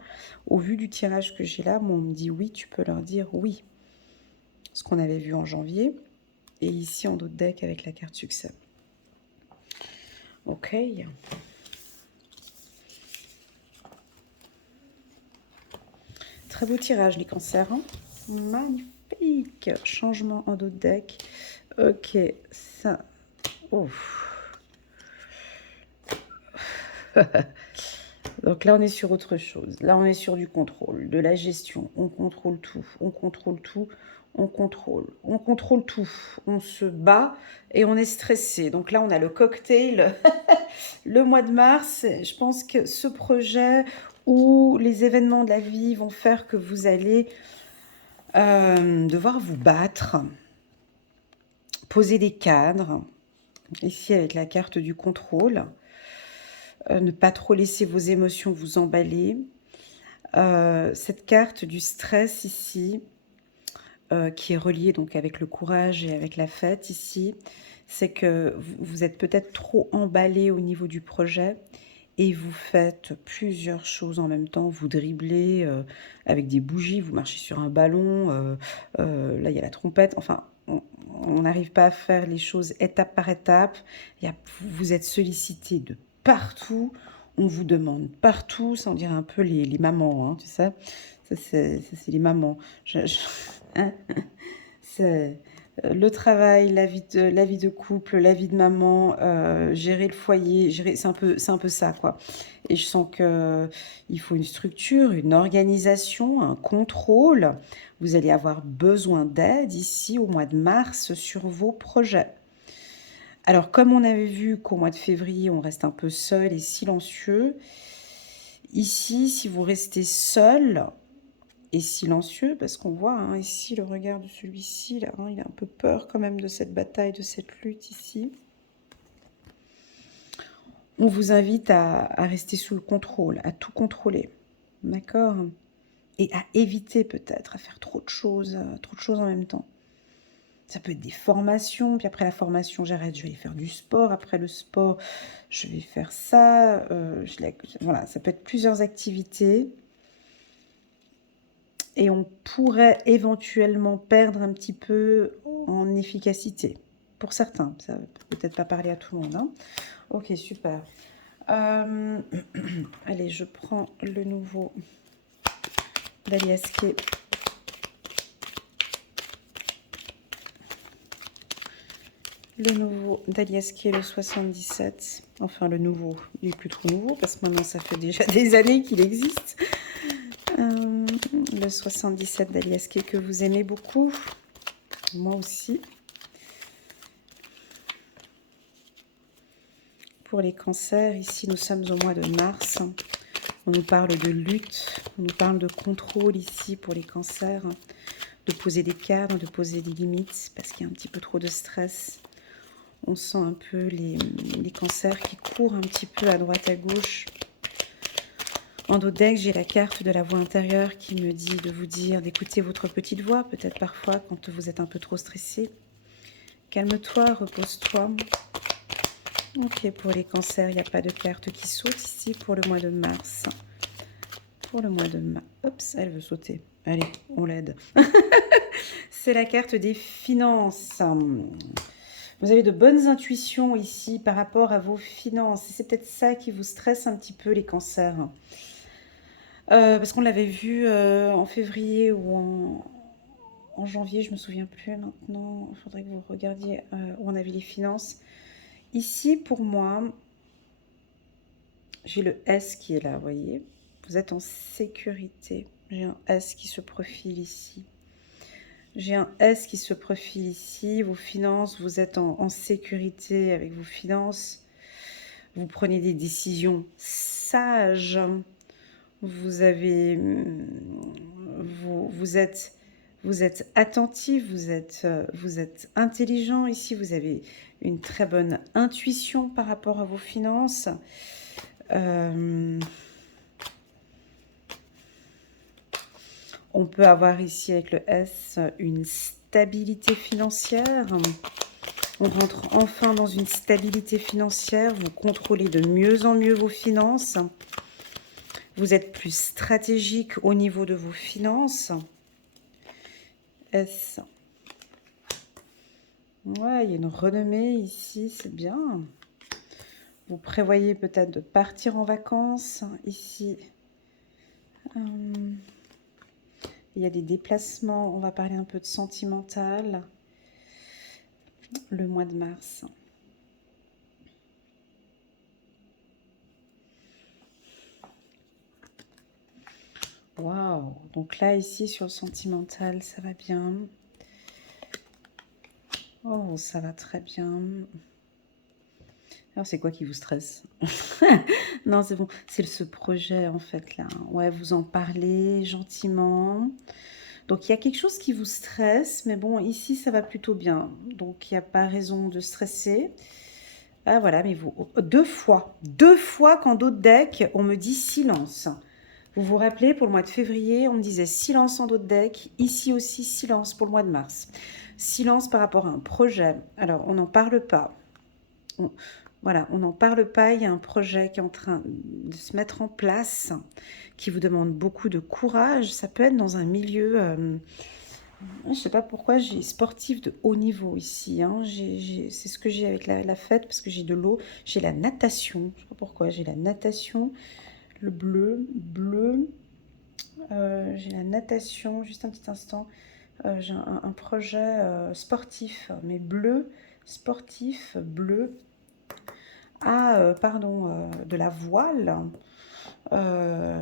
Au vu du tirage que j'ai là, moi, on me dit oui, tu peux leur dire oui. Ce qu'on avait vu en janvier. Et ici, en d'autres deck avec la carte succès. Ok. Très beau tirage, les cancers. Hein. Magnifique. Changement en d'autres decks. Ok, ça... Ouf. Donc là, on est sur autre chose. Là, on est sur du contrôle, de la gestion. On contrôle tout, on contrôle tout, on contrôle tout. On se bat et on est stressé. Donc là, on a le cocktail. Le mois de mars, je pense que ce projet où les événements de la vie vont faire que vous allez devoir vous battre, poser des cadres. Ici, avec la carte du contrôle. Ne pas trop laisser vos émotions vous emballer. Cette carte du stress ici, qui est reliée donc avec le courage et avec la fête ici, c'est que vous êtes peut-être trop emballé au niveau du projet et vous faites plusieurs choses en même temps. Vous dribblez avec des bougies, vous marchez sur un ballon, là il y a la trompette, enfin on n'arrive pas à faire les choses étape par étape. Vous êtes sollicité de partout, on vous demande partout, ça on dirait un peu les mamans, hein, tu sais. Ça c'est les mamans. Hein, c'est le travail, la vie de couple, la vie de maman, gérer le foyer, c'est un peu ça, quoi. Et je sens que il faut une structure, une organisation, un contrôle. Vous allez avoir besoin d'aide ici au mois de mars sur vos projets. Alors, comme on avait vu qu'au mois de février, on reste un peu seul et silencieux, ici, si vous restez seul et silencieux, parce qu'on voit hein, ici le regard de celui-ci, là, hein, il a un peu peur quand même de cette bataille, de cette lutte ici. On vous invite à rester sous le contrôle, à tout contrôler, d'accord? Et à éviter peut-être, à faire trop de choses en même temps. Ça peut être des formations, puis après la formation, j'arrête, je vais aller faire du sport. Après le sport, je vais faire ça. Voilà, ça peut être plusieurs activités. Et on pourrait éventuellement perdre un petit peu en efficacité. Pour certains, ça ne peut peut-être pas parler à tout le monde. Hein. Ok, super. Allez, je prends le nouveau d'Aliasqué. Le nouveau d'Aliasqué, le 77. Enfin, le nouveau, il n'est plus trop nouveau parce que maintenant, ça fait déjà des années qu'il existe. Le 77 d'Aliasqué que vous aimez beaucoup. Moi aussi. Pour les cancers, ici, nous sommes au mois de mars. On nous parle de lutte, on nous parle de contrôle ici pour les cancers, de poser des cadres, de poser des limites parce qu'il y a un petit peu trop de stress. On sent un peu les cancers qui courent un petit peu à droite à gauche. En dos deck, j'ai la carte de la voix intérieure qui me dit de vous dire d'écouter votre petite voix, peut-être parfois quand vous êtes un peu trop stressé. Calme-toi, repose-toi. Ok, pour les cancers, il n'y a pas de carte qui saute ici pour le mois de mars. Pour le mois de mars. Oups, elle veut sauter. Allez, on l'aide. C'est la carte des finances. Vous avez de bonnes intuitions ici par rapport à vos finances. C'est peut-être ça qui vous stresse un petit peu, les cancers. Parce qu'on l'avait vu en février ou en janvier, je me souviens plus maintenant. Il faudrait que vous regardiez où on avait les finances. Ici, pour moi, j'ai le S qui est là, vous voyez. Vous êtes en sécurité. J'ai un S qui se profile ici. J'ai un S qui se profile ici. Vos finances, vous êtes en sécurité avec vos finances. Vous prenez des décisions sages. Vous avez... Vous êtes attentif, vous êtes intelligent ici. Vous avez une très bonne intuition par rapport à vos finances. On peut avoir ici avec le S une stabilité financière. On rentre enfin dans une stabilité financière. Vous contrôlez de mieux en mieux vos finances. Vous êtes plus stratégique au niveau de vos finances. S. Ouais, il y a une renommée ici, c'est bien. Vous prévoyez peut-être de partir en vacances ici. Il y a des déplacements, on va parler un peu de sentimental. Le mois de mars. Waouh! Donc là, ici, sur le sentimental, ça va bien. Oh, ça va très bien. Alors, c'est quoi qui vous stresse? Non, c'est bon. C'est ce projet, en fait, là. Ouais, vous en parlez gentiment. Donc, il y a quelque chose qui vous stresse, mais bon, ici, ça va plutôt bien. Donc, il n'y a pas raison de stresser. Ah voilà, mais vous, deux fois qu'en dos de deck, on me dit silence. Vous vous rappelez, pour le mois de février, on me disait silence en dos de deck. Ici aussi, silence pour le mois de mars. Silence par rapport à un projet. Alors, on n'en parle pas. Voilà, on n'en parle pas. Il y a un projet qui est en train de se mettre en place, qui vous demande beaucoup de courage. Ça peut être dans un milieu... je ne sais pas pourquoi j'ai sportif de haut niveau ici. Hein. C'est ce que j'ai avec la fête, parce que j'ai de l'eau. J'ai la natation. Je ne sais pas pourquoi. J'ai la natation, le bleu. J'ai la natation, juste un petit instant. J'ai un projet sportif, mais bleu, sportif, bleu. Ah, pardon, de la voile. Je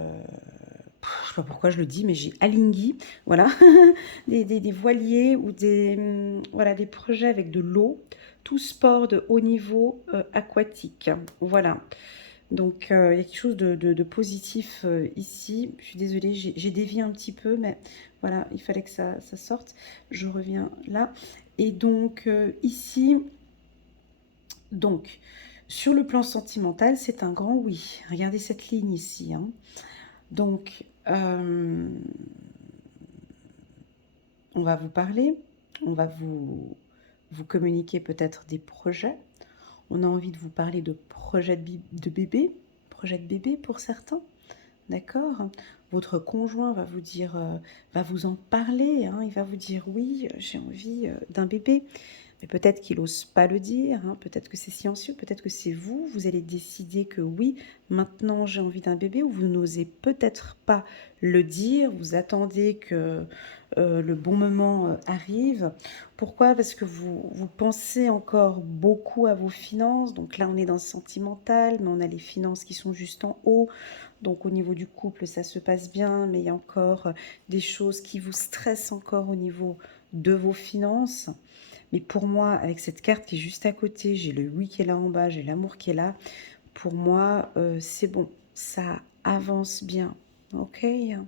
sais pas pourquoi je le dis, mais j'ai Alinghi, voilà, des voiliers ou voilà, des projets avec de l'eau, tout sport de haut niveau aquatique, voilà. Donc, il y a quelque chose de positif ici. Je suis désolée, j'ai dévié un petit peu, mais voilà, il fallait que ça sorte. Je reviens là. Et donc, ici, donc, sur le plan sentimental, c'est un grand oui. Regardez cette ligne ici. Hein. Donc, on va vous parler, on va vous communiquer peut-être des projets. On a envie de vous parler de projets de bébé, projet de bébé pour certains. D'accord? Votre conjoint va vous dire, va vous en parler, hein, il va vous dire oui, j'ai envie d'un bébé. Mais peut-être qu'il n'ose pas le dire, hein, peut-être que c'est silencieux, peut-être que c'est vous, vous allez décider que oui, maintenant j'ai envie d'un bébé, ou vous n'osez peut-être pas le dire, vous attendez que le bon moment arrive. Pourquoi? Parce que vous pensez encore beaucoup à vos finances, donc là on est dans le sentimental, mais on a les finances qui sont juste en haut. Donc au niveau du couple, ça se passe bien, mais il y a encore des choses qui vous stressent encore au niveau de vos finances. Mais pour moi, avec cette carte qui est juste à côté, j'ai le oui qui est là en bas, j'ai l'amour qui est là. Pour moi, c'est bon, ça avance bien. Ok? Il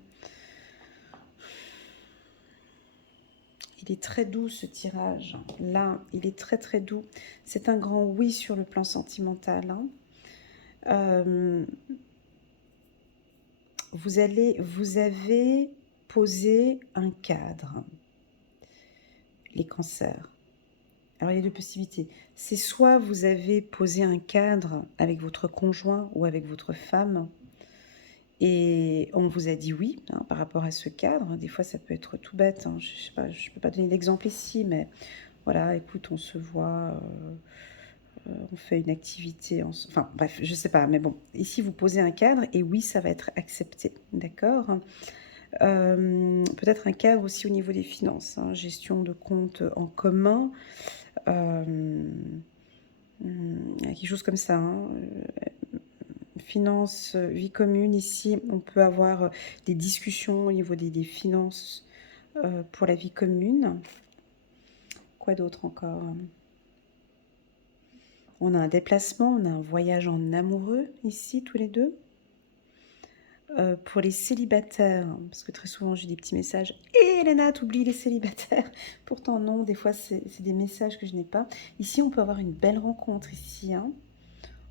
est très doux ce tirage. Là, il est très très doux. C'est un grand oui sur le plan sentimental. Hein. Vous avez posé un cadre. Les cancers. Alors, il y a deux possibilités. C'est soit vous avez posé un cadre avec votre conjoint ou avec votre femme et on vous a dit oui hein, par rapport à ce cadre. Des fois, ça peut être tout bête. Hein. Je sais pas, je ne peux pas donner d'exemple ici, mais voilà, écoute, on se voit, on fait une activité. Enfin, bref, je ne sais pas. Mais bon, ici, vous posez un cadre et oui, ça va être accepté. D'accord? Peut-être un cadre aussi au niveau des finances. Hein, gestion de comptes en commun. Quelque chose comme ça. Hein. Finances, vie commune. Ici, on peut avoir des discussions au niveau des finances pour la vie commune. Quoi d'autre encore? On a un déplacement, on a un voyage en amoureux ici, tous les deux. Pour les célibataires, parce que très souvent j'ai des petits messages. Et Elena, t'oublies les célibataires. Pourtant non, des fois c'est des messages que je n'ai pas. Ici, on peut avoir une belle rencontre ici. Hein.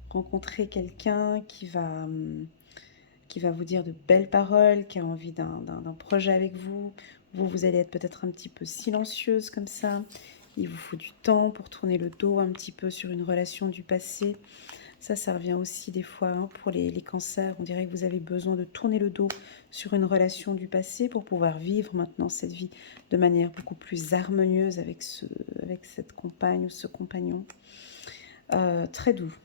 Rencontrer quelqu'un qui va vous dire de belles paroles, qui a envie d'un projet avec vous. Vous allez être peut-être un petit peu silencieuse comme ça. Il vous faut du temps pour tourner le dos un petit peu sur une relation du passé. Ça revient aussi des fois hein, pour les cancers. On dirait que vous avez besoin de tourner le dos sur une relation du passé pour pouvoir vivre maintenant cette vie de manière beaucoup plus harmonieuse avec cette compagne ou ce compagnon. Très doux.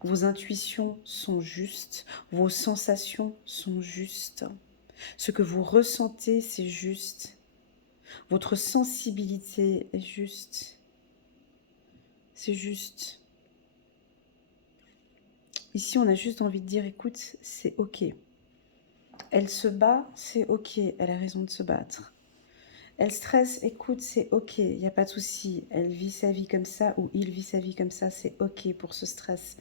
Vos intuitions sont justes, vos sensations sont justes. Ce que vous ressentez, c'est juste. Votre sensibilité est juste. C'est juste. Ici, on a juste envie de dire, écoute, c'est ok. Elle se bat, c'est ok, elle a raison de se battre. Elle stresse, écoute, c'est ok, il n'y a pas de souci. Elle vit sa vie comme ça ou il vit sa vie comme ça, c'est ok pour ce stress.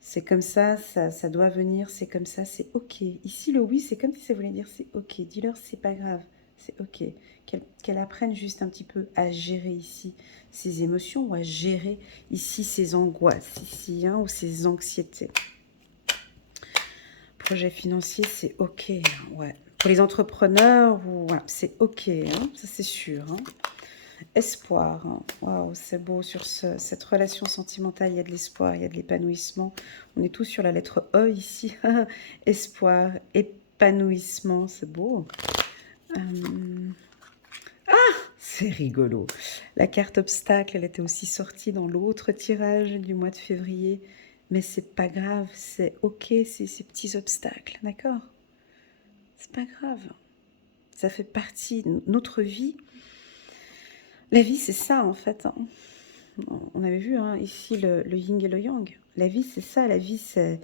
C'est comme ça, ça doit venir, c'est comme ça, c'est ok. Ici, le oui, c'est comme si ça voulait dire c'est ok. Dis-leur, c'est pas grave, c'est ok. Qu'elle apprenne juste un petit peu à gérer ici ses émotions ou à gérer ici ses angoisses, ici, hein, ou ses anxiétés. Projet financier, c'est ok, hein, ouais. Pour les entrepreneurs, voilà, c'est ok, hein, ça c'est sûr. Hein. Espoir, hein. Waouh, c'est beau sur cette relation sentimentale, il y a de l'espoir, il y a de l'épanouissement. On est tous sur la lettre E ici. Espoir, épanouissement, c'est beau. C'est rigolo. La carte obstacle, elle était aussi sortie dans l'autre tirage du mois de février. Mais c'est pas grave, c'est ok, c'est ces petits obstacles, d'accord? C'est pas grave. Ça fait partie de notre vie. La vie, c'est ça, en fait. Hein. On avait vu hein, ici le yin et le yang. La vie, c'est ça. La vie, c'est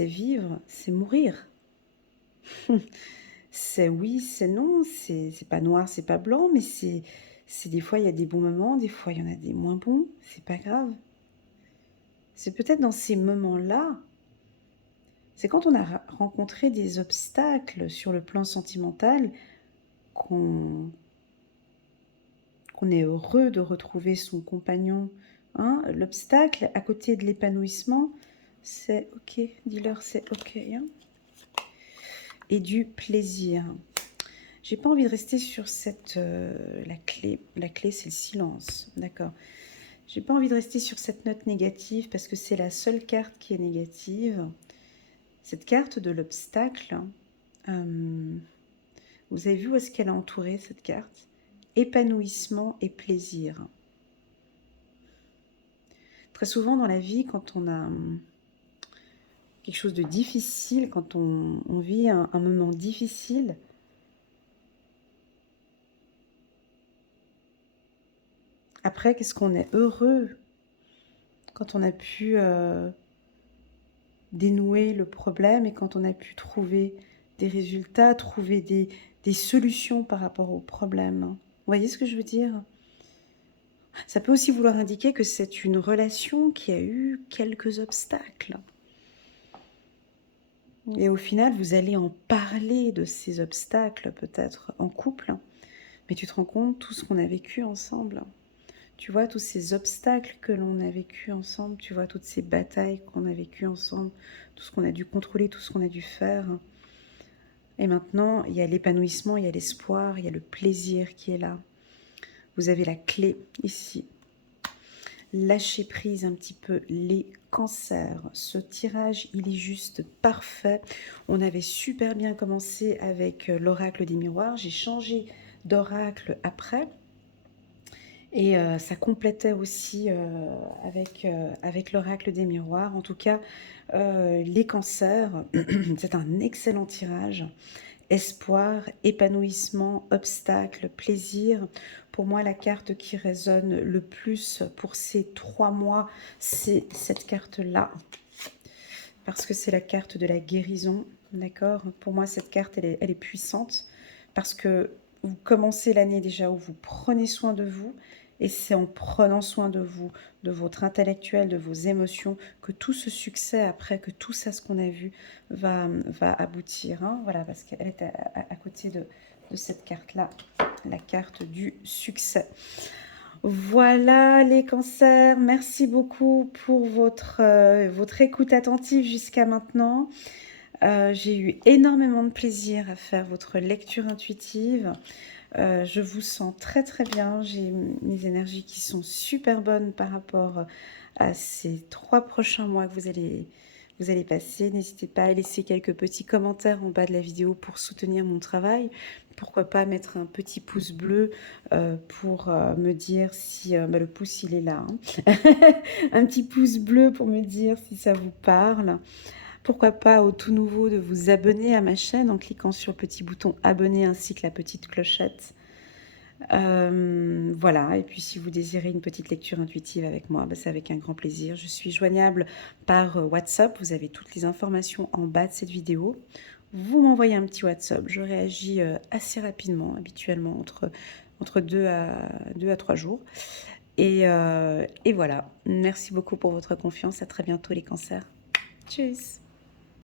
vivre, c'est mourir. C'est oui, c'est non. C'est pas noir, c'est pas blanc, mais c'est des fois, il y a des bons moments, des fois, il y en a des moins bons. C'est pas grave. C'est peut-être dans ces moments-là, c'est quand on a rencontré des obstacles sur le plan sentimental qu'on est heureux de retrouver son compagnon. Hein. L'obstacle à côté de l'épanouissement, c'est ok, dis-leur c'est ok. Hein. Et du plaisir. J'ai pas envie de rester sur cette... la clé, c'est le silence, d'accord. J'ai pas envie de rester sur cette note négative parce que c'est la seule carte qui est négative. Cette carte de l'obstacle, vous avez vu où est-ce qu'elle est entourée, cette carte? Épanouissement et plaisir. Très souvent dans la vie, quand on a quelque chose de difficile, quand on vit un moment difficile, après, qu'est-ce qu'on est heureux quand on a pu dénouer le problème et quand on a pu trouver des résultats, trouver des solutions par rapport au problème. Vous voyez ce que je veux dire? Ça peut aussi vouloir indiquer que c'est une relation qui a eu quelques obstacles. Et au final, vous allez en parler de ces obstacles, peut-être en couple, mais tu te rends compte tout ce qu'on a vécu ensemble. Tu vois tous ces obstacles que l'on a vécu ensemble, tu vois toutes ces batailles qu'on a vécues ensemble, tout ce qu'on a dû contrôler, tout ce qu'on a dû faire. Et maintenant, il y a l'épanouissement, il y a l'espoir, il y a le plaisir qui est là. Vous avez la clé ici. Lâchez prise un petit peu les cancers. Ce tirage, il est juste parfait. On avait super bien commencé avec l'oracle des miroirs. J'ai changé d'oracle après. Et ça complétait aussi avec l'oracle des miroirs. En tout cas, les cancers, c'est un excellent tirage. Espoir, épanouissement, obstacle, plaisir. Pour moi, la carte qui résonne le plus pour ces 3 mois, c'est cette carte-là. Parce que c'est la carte de la guérison, d'accord? Pour moi, cette carte, elle est puissante. Parce que vous commencez l'année déjà où vous prenez soin de vous. Et c'est en prenant soin de vous, de votre intellectuel, de vos émotions, que tout ce succès après, que tout ça, ce qu'on a vu, va aboutir. Hein. Voilà, parce qu'elle est à côté de cette carte-là, la carte du succès. Voilà les cancers, merci beaucoup pour votre écoute attentive jusqu'à maintenant. J'ai eu énormément de plaisir à faire votre lecture intuitive. Je vous sens très très bien, j'ai mes énergies qui sont super bonnes par rapport à ces 3 prochains mois que vous allez passer. N'hésitez pas à laisser quelques petits commentaires en bas de la vidéo pour soutenir mon travail. Pourquoi pas mettre un petit pouce bleu pour me dire si... le pouce il est là. Hein. Un petit pouce bleu pour me dire si ça vous parle. Pourquoi pas au tout nouveau de vous abonner à ma chaîne en cliquant sur le petit bouton abonner ainsi que la petite clochette. Voilà, et puis si vous désirez une petite lecture intuitive avec moi, c'est avec un grand plaisir. Je suis joignable par WhatsApp, vous avez toutes les informations en bas de cette vidéo. Vous m'envoyez un petit WhatsApp, je réagis assez rapidement, habituellement entre 2 à 3 jours. Et voilà, merci beaucoup pour votre confiance, à très bientôt les cancers. Tchuss.